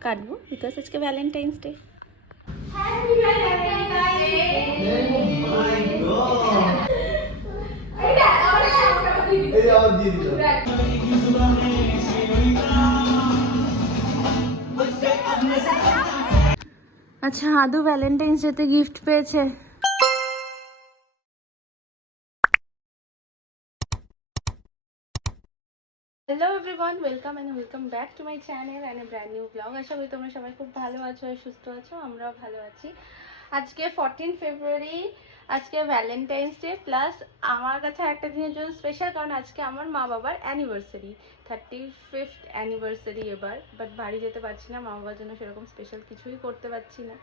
কাটবো বিকজ আজকে Valentine's day আচ্ছা আদু ভ্যালেন্টাইন্স ডেতে গিফট পেয়েছে। Hello everyone welcome and welcome back to my channel and brand new blog আশা করি তোমরা সবাই খুব ভালো আছো আর সুস্থ আছো, আমরাও ভালো আছি। আজকে ফোরটিন ফেব্রুয়ারি আজকে ভ্যালেন্টাইন্স ডে প্লাস আমার কাছে একটা দিনের জন্য স্পেশাল কারণ আজকে আমার মা বাবার অ্যানিভার্সারি থার্টি ফিফথ অ্যানিভার্সারি এবার বাট বাড়ি যেতে পারছি না মা বাবার জন্য সেরকম স্পেশাল কিছুই করতে পারছি না।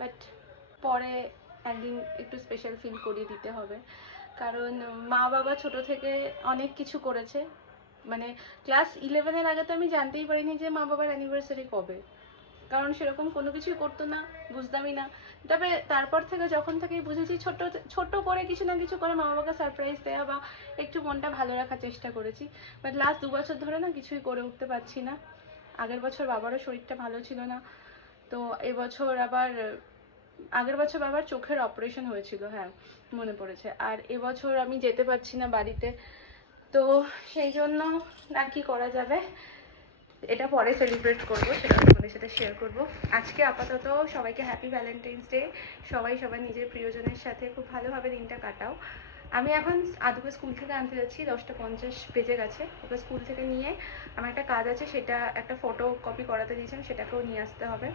বাট পরে একদিন একটু স্পেশাল ফিল করিয়ে দিতে হবে। কারণ মা বাবা ছোট থেকে অনেক কিছু করেছে। মানে ক্লাস ইলেভেনের আগে তো আমি জানতেই পারিনি যে মা বাবার অ্যানিভার্সারি কবে। কারণ সেরকম কোনো কিছুই করতো না, বুঝতামই না। তবে তারপর থেকে যখন থেকেই বুঝেছি, ছোট ছোট করে কিছু না কিছু করে মা বাবাকে সারপ্রাইজ দেওয়া বা একটু মনটা ভালো রাখার চেষ্টা করেছি। বাট লাস্ট দু বছর ধরে না কিছুই করে উঠতে পারছি না। আগের বছর বাবারও শরীরটা ভালো ছিল না। তো এবছর আবার, আগের বছর বাবার চোখের অপারেশন হয়েছিল হ্যাঁ মনে পড়েছে। আর এবছর আমি যেতে পারছি না বাড়িতে। তো সেই জন্য আর কি করা যাবে? এটা পরে সেলিব্রেট করব, সেটা তোমাদের সাথে শেয়ার করব। আজকে আপাতত সবাইকে হ্যাপি ভ্যালেন্টাইন্স ডে সবাই সবাই নিজের প্রিয়জনের সাথে খুব ভালোভাবে দিনটা কাটাও। আমি এখন আদুকে স্কুল থেকে আনতে যাচ্ছি, দশটা পঞ্চাশ বেজে গেছে। ওকে স্কুল থেকে নিয়ে আমার একটা কাজ আছে, সেটা একটা ফটো কপি করাতে দিয়েছিলাম, সেটাকেও নিয়ে আসতে হবে।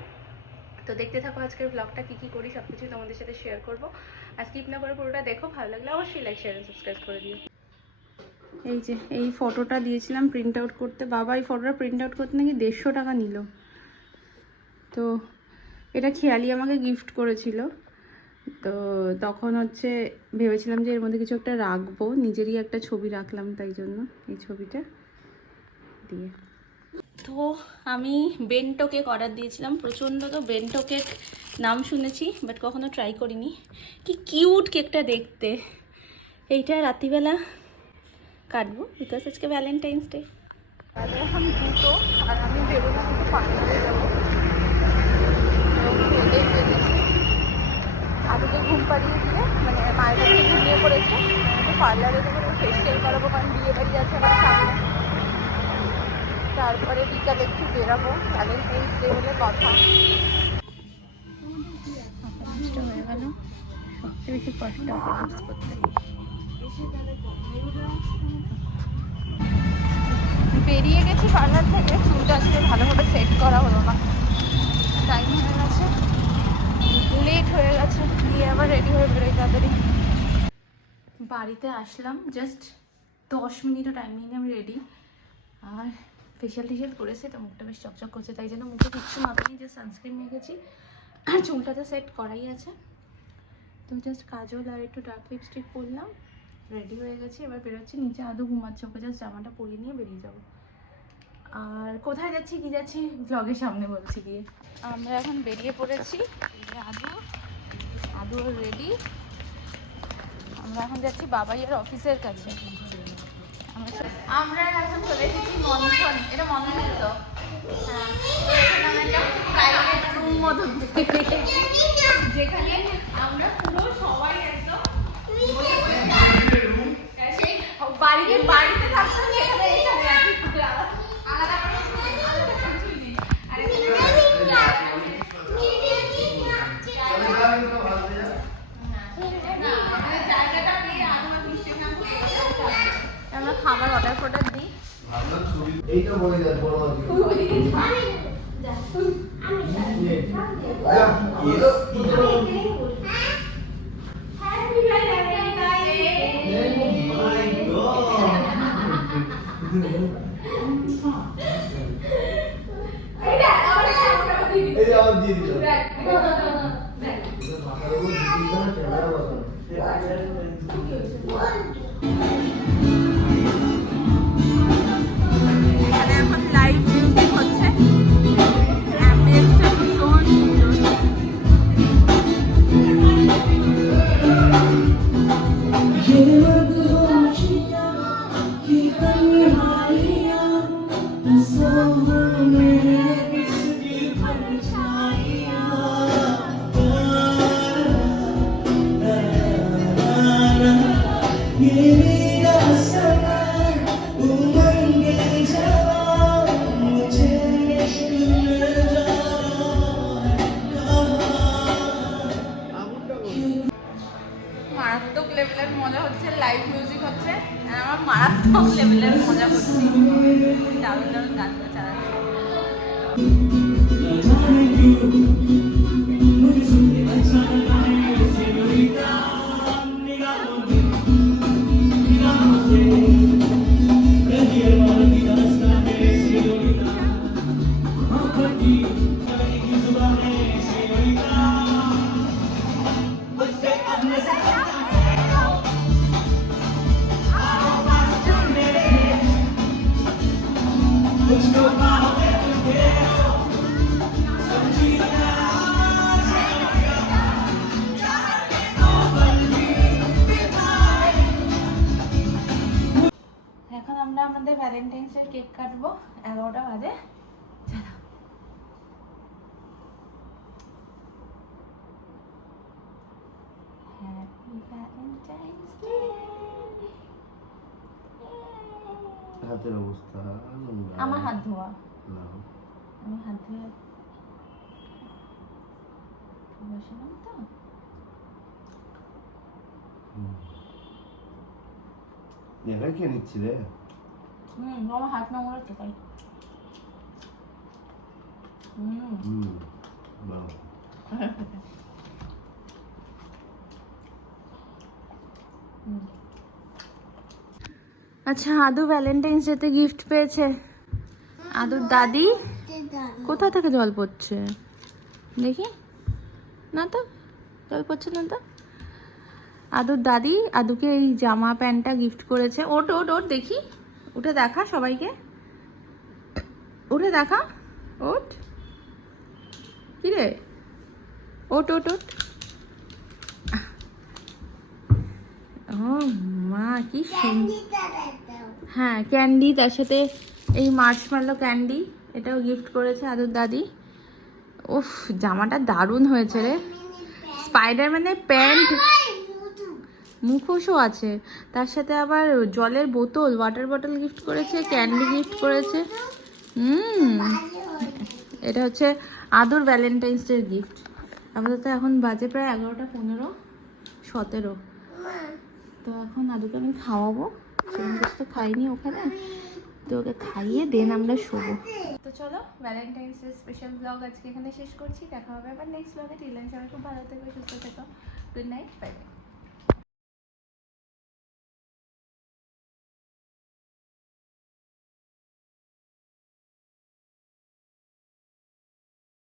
তো দেখতে থাকো আজকের ব্লগটা কী কী করি সব কিছুই তোমাদের সাথে শেয়ার করব। আর স্কিপ না করে পুরোটা দেখো, ভালো লাগলে অবশ্যই লাইক শেয়ার সাবস্ক্রাইব করে দিও। এই যে, এই ফটোটা দিয়েছিলাম প্রিন্ট আউট করতে। বাবা এই ফটোটা প্রিন্ট আউট করতে নাকি দেড়শো টাকা নিল। তো এটা খেয়ালি আমাকে গিফট করেছিল। তো তখন হচ্ছে ভেবেছিলাম যে এর মধ্যে কিছু একটা রাখব। নিজেরই একটা ছবি রাখলাম তাই জন্য এই ছবিটা দিয়ে। তো আমি বেন্টো কেক অর্ডার দিয়েছিলাম। প্রচণ্ড তো বেন্টো কেক নাম শুনেছি বাট কখনো ট্রাই করিনি। কি কিউট কেকটা দেখতে। এইটা রাত্রিবেলা কাটবো বিকজ আজকে ভ্যালেন্টাইন্স ডে এখন দুটো আর আমি বেরোলাম একটু পার্লারে যাব। আলুকে ঘুম পাড়িয়ে দিয়ে মানে মায়ের কাছে ঘুমিয়ে পড়েছে। একটু পার্লারে যাব একটু ফেসিয়াল করাবো কারণ বিয়ে বাড়ি আছে আমার সামনে। তারপরে বিকালে একটু বেরাবো ভ্যালেন্টাইন্স ডে বলে কথা। হয়ে গেল। সবচেয়ে বেশি কষ্ট করতে বেরিয়ে গেছি পার্লার থেকে। চুলটা আজকে ভালোভাবে সেট করা হলো না। টাইম হয়ে গেছে। লেট হয়ে গেছে। দিয়ে আবার রেডি হয়ে বেরোই তাড়াতাড়ি। বাড়িতে আসলাম। জাস্ট দশ মিনিটও টাইম নিয়ে আমি রেডি আর ফেশিয়াল টেশিয়াল করেছে তো মুখটা বেশ চকচক করছে। তাই জন্য মুখে কিচ্ছু মাখানি যে সানস্ক্রিন মেখেছি আর চুলটা সেট করাই আছে। তো জাস্ট কাজল আর একটু ডার্ক লিপস্টিক পরলাম। রেডি হয়ে গেছি এবার বেরোচ্ছি নিচে আদৌ ঘুমাচ্ছে ওকে জাস্ট জামাটা পরিয়ে নিয়ে বেরিয়ে যাব। আর কোথায় যাচ্ছি কি যাচ্ছি? ব্লগের সামনে বলছি গিয়ে। আমরা এখন বেরিয়ে পড়েছি। আদু আদু রেডি আমরা এখন যাচ্ছি বাবাইয়ের অফিসের কাছে। আমরা এখন চলে এসেছি মনসন এটা মনসন তো। হ্যাঁ যেখানে আমরা পুরো সবাই একদম বসে বসে সেই বাড়িতে বাড়িতে থাকতাম সেখানে এখানে আছি আলাদা আলাদা আলাদা কিছুই নেই আর এখানে না, আমাদের দিয়ে আরও মিষ্টি নাম আমরা খাবার অর্ডার ফর্ডার দিই। এইটা বলে দেন বড় এই 没改了，我改我这个弟。我弟。我弟弟，来。লেভেলের মজা করছি। দারুণ দারুণ গানগুলো চালাচ্ছি। কেক কাটবো এগারোটা বাজে. হাতের অবস্থা আমার হাত ধোয়া। আমি হাত ধুয়ে। বসলাম তো। একাই খেয়ে নিচ্ছি রে? তো তাই হুম হুম বাহ। আচ্ছা আদু ভ্যালেন্টাইন্স ডেতে গিফট পেয়েছে। আদুর দাদি? কোথা থেকে জল পড়ছে? দেখি। না তো জল পড়ছে না তো। আদুর দাদি আদুকে এই জামা প্যান্টটা গিফট করেছে। ওট ওট ওট দেখি। উঠে দেখা সবাইকে। উঠে দেখা। ওট কি রে ওট ওট ওট ও মা কি হ্যাঁ ক্যান্ডি তার সাথে এই মার্শমেলো ক্যান্ডি এটাও গিফট করেছে আদুর দাদি। উফ জামাটা দারুণ হয়েছে রে। স্পাইডারম্যানের প্যান্ট মুখোশও আছে। তার সাথে আবার জলের বোতল ওয়াটার বটল গিফট করেছে ক্যান্ডি গিফট করেছে। হুম, এটা হচ্ছে আদর ভ্যালেন্টাইন্স ডে গিফট আপাতত এখন বাজে প্রায় এগারোটা পনেরো, সতেরো। তো এখন আদুকে আমি খাওয়াবো। সেরকম তো খাইনি ওখানে। তো ওকে খাইয়ে দেন আমরা শোবো। তো চলো ভ্যালেন্টাইন্স ডে স্পেশাল ব্লগ আজকে এখানে শেষ করছি। দেখা হবে আবার নেক্সট ব্লগে টিলেন সবাই খুব ভালো থেকো, সুস্থ থেকো। Good night bye bye